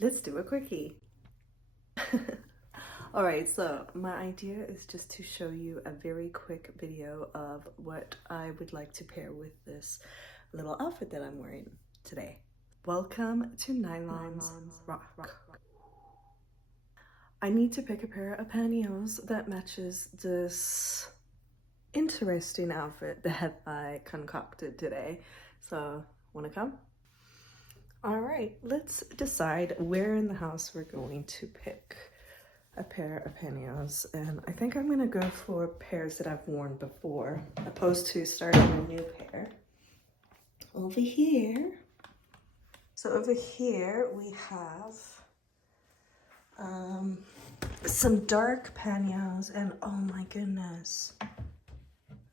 Let's do a quickie. Alright, so my idea is just to show you a very quick video of what I would like to pair with this little outfit that I'm wearing today. Welcome to Nylons Rock. I need to pick a pair of pantyhose that matches this interesting outfit that I concocted today. So, wanna come? All right, let's decide where in the house we're going to pick a pair of pantyhose. And I think I'm gonna go for pairs that I've worn before, opposed to starting a new pair. Over here, we have some dark pantyhose, and oh my goodness,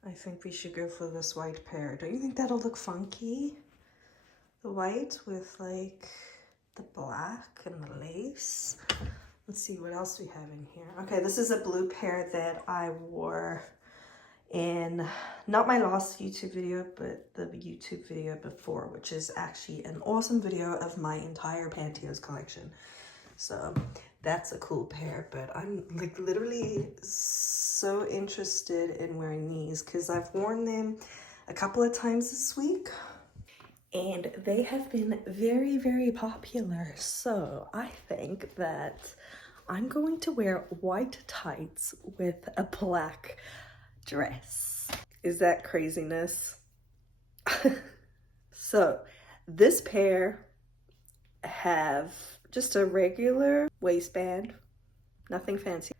I think we should go for this white pair. Don't you think that'll look funky? The white with like the black and the lace. Let's see what else we have in here. Okay, this is a blue pair that I wore in not my last YouTube video, but the YouTube video before, which is actually an awesome video of my entire pantyhose collection. So that's a cool pair, but I'm like literally so interested in wearing these because I've worn them a couple of times this week and they have been very, very popular. So I think that I'm going to wear white tights with a black dress. Is that craziness? So this pair have just a regular waistband, nothing fancy.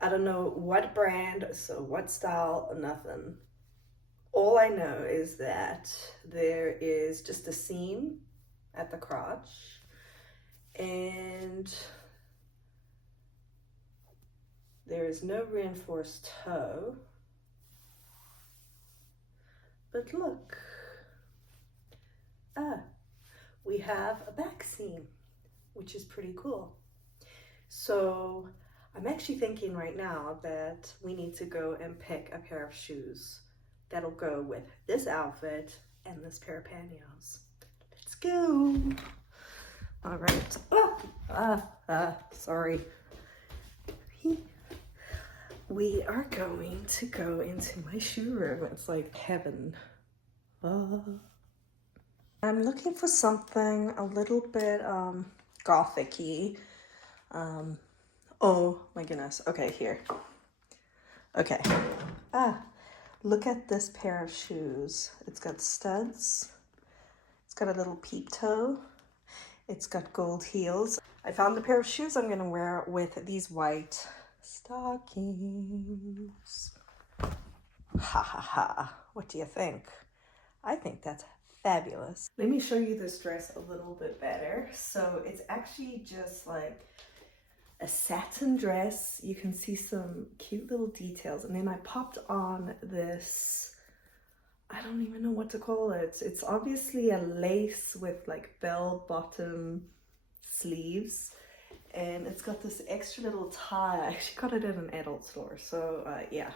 I don't know what brand, so what style, nothing. All I know is that there is just a seam at the crotch and there is no reinforced toe. But look, we have a back seam, which is pretty cool. So I'm actually thinking right now that we need to go and pick a pair of shoes that'll go with this outfit and this pair of pantyhose. Let's go. All right. Sorry. We are going to go into my shoe room. It's like heaven. I'm looking for something a little bit gothic-y. Oh my goodness. Okay, here. Okay. Look at this pair of shoes. It's got studs. It's got a little peep toe. It's got gold heels. I found a pair of shoes I'm gonna wear with these white stockings. Ha ha ha. What do you think? I think that's fabulous. Let me show you this dress a little bit better. So it's actually just like a satin dress. You can see some cute little details. And then I popped on this, I don't even know what to call it. It's obviously a lace with like bell bottom sleeves. And it's got this extra little tie. I actually got it at an adult store. So yeah,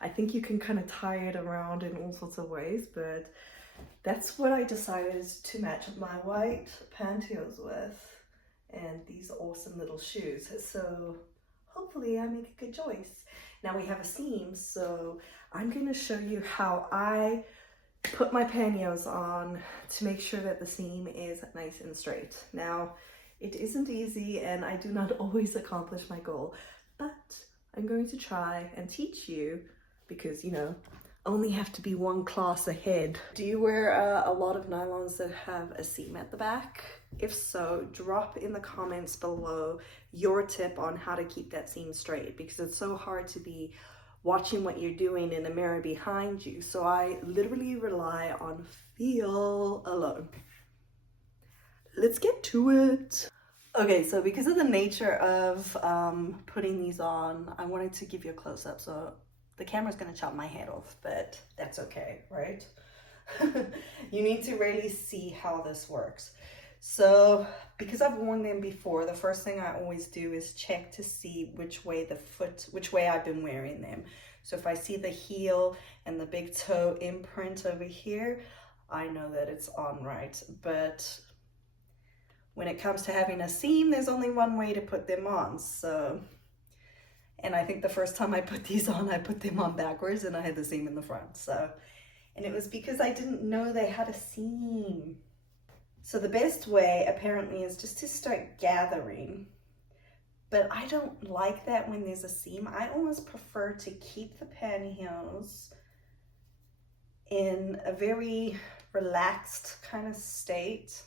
I think you can kind of tie it around in all sorts of ways, but that's what I decided to match my white pantyhose with and these awesome little shoes. So hopefully I make a good choice. Now we have a seam, so I'm going to show you how I put my pantyhose on to make sure that the seam is nice and straight. Now, it isn't easy and I do not always accomplish my goal, but I'm going to try and teach you because, you know, only have to be one class ahead. Do you wear a lot of nylons that have a seam at the back? If so, drop in the comments below your tip on how to keep that seam straight because it's so hard to be watching what you're doing in a mirror behind you. So I literally rely on feel alone. Let's get to it. Okay, so because of the nature of putting these on, I wanted to give you a close-up. So the camera's gonna chop my head off, but that's okay, right? You need to really see how this works. So because I've worn them before, the first thing I always do is check to see which way I've been wearing them. So if I see the heel and the big toe imprint over here, I know that it's on right. But when it comes to having a seam, there's only one way to put them on. So, and I think the first time I put these on, I put them on backwards and I had the seam in the front. So, and it was because I didn't know they had a seam. So the best way apparently is just to start gathering. But I don't like that when there's a seam. I almost prefer to keep the pantyhose in a very relaxed kind of state.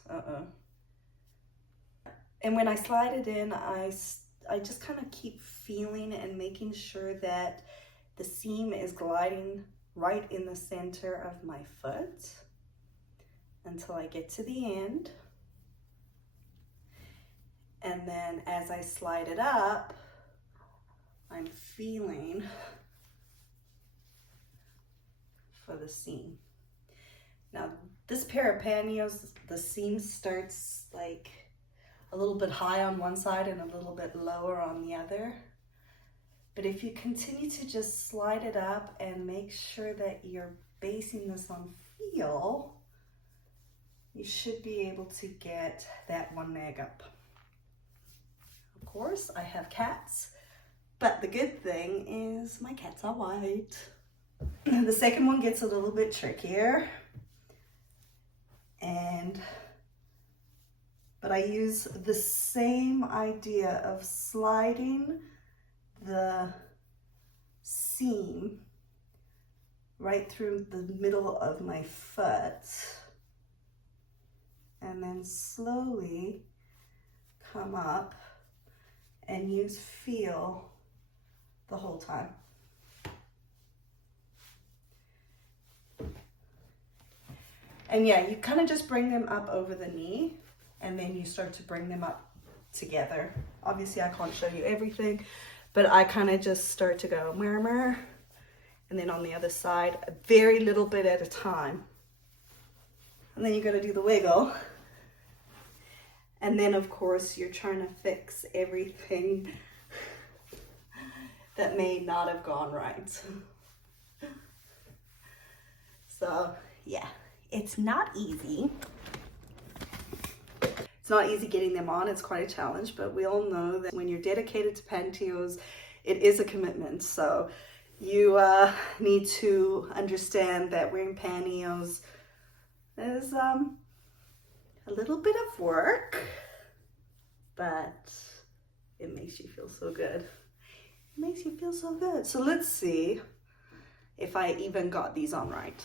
And when I slide it in, I just kind of keep feeling and making sure that the seam is gliding right in the center of my foot until I get to the end. And then as I slide it up, I'm feeling for the seam. Now this pair of pantyhose, the seam starts like a little bit high on one side and a little bit lower on the other. But if you continue to just slide it up and make sure that you're basing this on feel, you should be able to get that one leg up. Of course, I have cats, but the good thing is my cats are white. The second one gets a little bit trickier, but I use the same idea of sliding the seam right through the middle of my foot and then slowly come up and use feel the whole time. And yeah, you kind of just bring them up over the knee and then you start to bring them up together. Obviously I can't show you everything, but I kind of just start to go murmur, and then on the other side, a very little bit at a time. And then you got to do the wiggle. And then of course you're trying to fix everything that may not have gone right. So yeah, it's not easy. It's not easy getting them on, it's quite a challenge, but we all know that when you're dedicated to pantyhose, it is a commitment. So you need to understand that wearing pantyhose is a little bit of work, but it makes you feel so good. It makes you feel so good. So let's see if I even got these on right,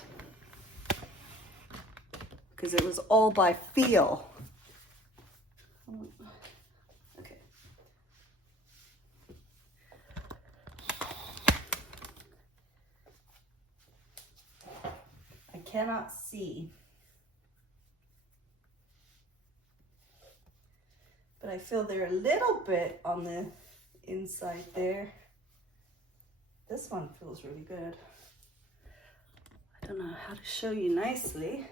because it was all by feel. Okay. I cannot see, but I feel they're a little bit on the inside there. This one feels really good. I don't know how to show you nicely.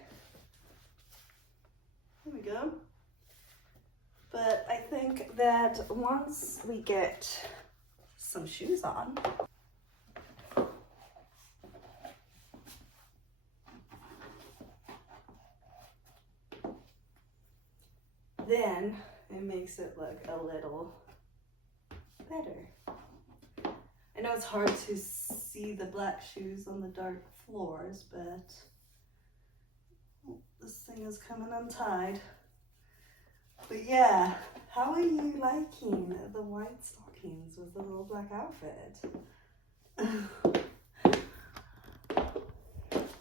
There we go. But I think that once we get some shoes on, then it makes it look a little better. I know it's hard to see the black shoes on the dark floors, but this thing is coming untied. But yeah, how are you liking the white stockings with the little black outfit?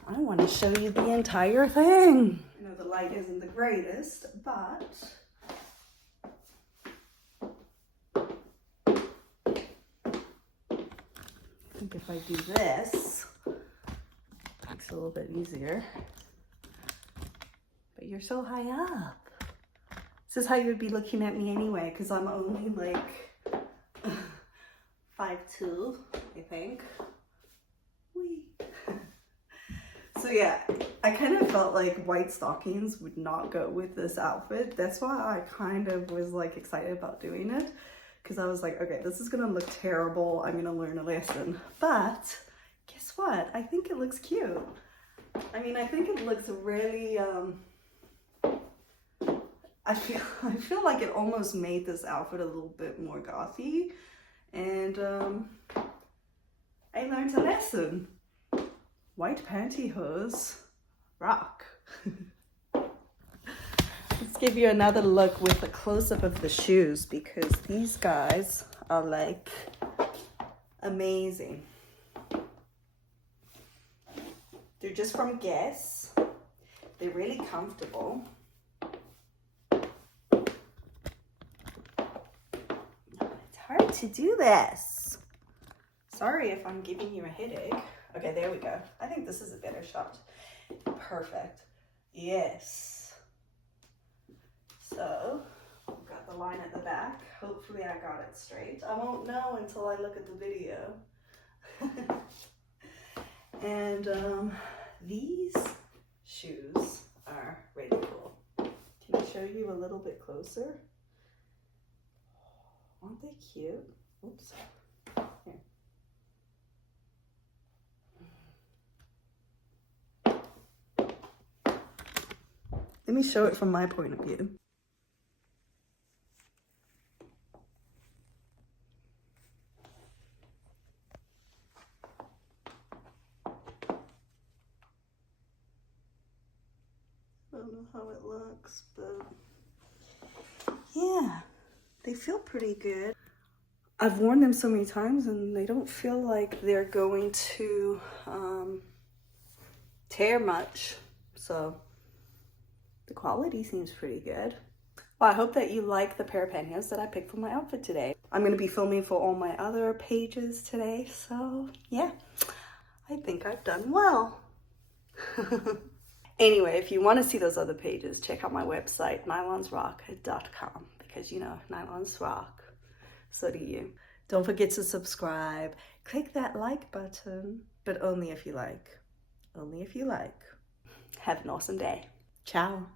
I want to show you the entire thing. I know the light isn't the greatest, but I think if I do this, it makes it a little bit easier. But you're so high up. This is how you would be looking at me anyway, because I'm only like 5'2", I think. Whee. So yeah, I kind of felt like white stockings would not go with this outfit. That's why I kind of was like excited about doing it, because I was like, okay, this is gonna look terrible. I'm gonna learn a lesson. But guess what? I think it looks cute. I mean, I think it looks really, I feel like it almost made this outfit a little bit more gothy, and I learned a lesson. White pantyhose rock. Let's give you another look with a close-up of the shoes, because these guys are like amazing. They're just from Guess. They're really comfortable. It's hard to do this. Sorry if I'm giving you a headache. Okay, there we go. I think this is a better shot. Perfect. Yes. So, I've got the line at the back. Hopefully I got it straight. I won't know until I look at the video. And these shoes are really cool. Can I show you a little bit closer? Aren't they cute? Oops. Here. Let me show it from my point of view. I don't know how it looks, but yeah, they feel pretty good. I've worn them so many times and they don't feel like they're going to tear much, so the quality seems pretty good. Well, I hope that you like the pair of pantyhose that I picked for my outfit today. I'm going to be filming for all my other pages today, so yeah, I think I've done well. Anyway, if you want to see those other pages, check out my website, nylonsrock.com, because you know, nylons rock. So do you. Don't forget to subscribe. Click that like button, but only if you like. Only if you like. Have an awesome day. Ciao.